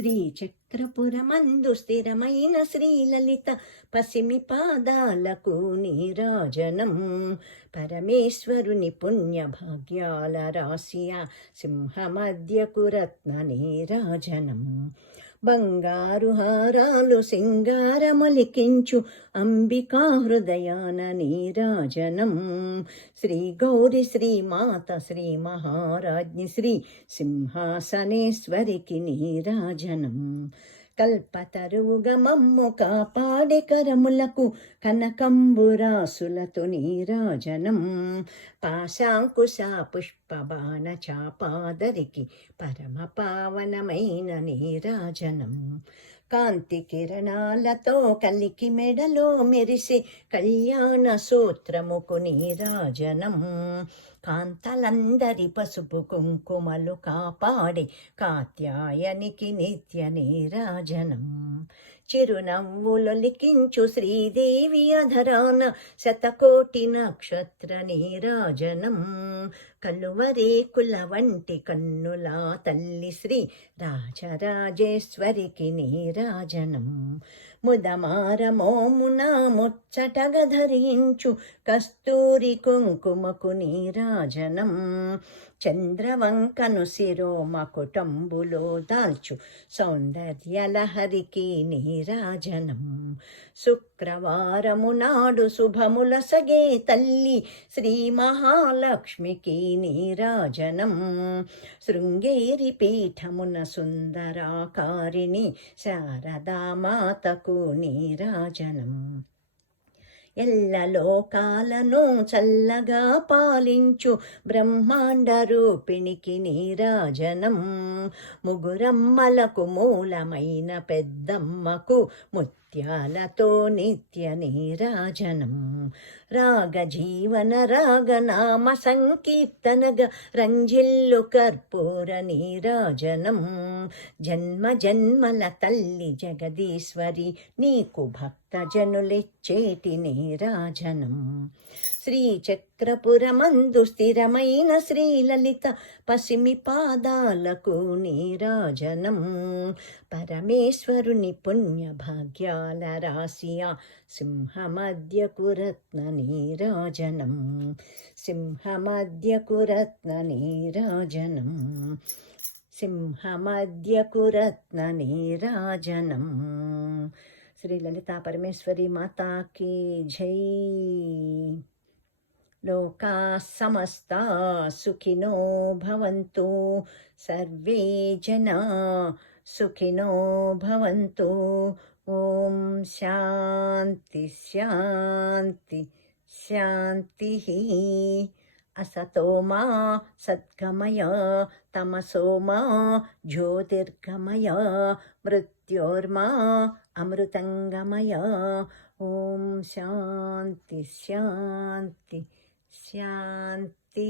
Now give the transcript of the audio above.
శ్రీ చక్రపురమందు స్థిరమైన శ్రీలలిత పసిమి పాదాలకు నీరాజనం. పరమేశ్వరుని పుణ్య భాగ్యాల రాశియ సింహమధ్యకు రత్న నీరాజనం. బంగారు హారాలు సింగారములికించు అంబికా హృదయాన నీరాజనం శ్రీ గౌరి శ్రీ మాత శ్రీ మహారాజ్ఞి శ్రీ సింహాసనేశ్వరికి నీరాజనం కల్పతరువుగా మమ్ము కాపాడే కరములకు కనకంబురాసులతో నీరాజనం పాశాంకుశ పుష్పబాణ చాపాదరికి పరమ పావనమైన నీరాజనం కాంతి కిరణాలతో కలికి మెడలో మెరిసే కళ్యాణ సూత్రముకు నీరాజనం కాంతలందరి పసుపు కుంకుమలు కాపాడే కాత్యాయనికి నిత్య నీరాజనం చిరునవ్వులొలికించు శ్రీదేవి అధరాన శతకోటి నక్షత్ర నీరాజనం కలువరేకుల వంటి కన్నుల తల్లి శ్రీ రాజరాజేశ్వరికి నీరాజనం. ముదమారమోమున ముచ్చటగ ధరించు కస్తూరి కుంకుమకు నీరాజనం. చంద్రవంకను శిరోమ కుటంబులో దాల్చు సౌందర్యలహరికి నీరాజనం. శుక్రవారము నాడు శుభముల సగే తల్లి శ్రీ మహాలక్ష్మికి నీరాజనం. శృంగేరి పీఠమున సుందరాకారిణి శారదామాతకు నీరాజనం. ఎల్ల లోకాలను చల్లగా పాలించు బ్రహ్మాండ రూపిణికి నీరాజనం. ముగురమ్మలకు మూలమైన పెద్దమ్మకు ముత్యాలతో నిత్య నీరాజనం. రాగ జీవన రాగనామ సంకీర్తనగ రంజిల్లు కర్పూర నీరాజనం. జన్మ జన్మల తల్లి జగదీశ్వరి నీకు భక్తజనులిచ్చేటి నీరాజనం. శ్రీచక్రపురమందు స్థిరమైన శ్రీలలిత పసిమి పాదాలకు నీరాజనం. పరమేశ్వరుని పుణ్య భాగ్యాల రాశియా సింహమధ్యకు రత్న నీరాజనం. సింహమధ్యకు రత్న నీరాజనం. సింహమధ్యకు రత్న నీరాజనం. శ్రీ లలితా పరమేశ్వరి మాతాకి జై. లోకా సమస్తా సుఖినో భవంతు. సర్వే జనా సుఖినో భవంతు. ఓం శాంతి శాంతి శాంతి అసతో మా సద్గమయ తమసో మా జ్యోతిర్గమయ మృత్యోర్మా అమృతంగమయ ఓం శాంతి శాంతి శాంతి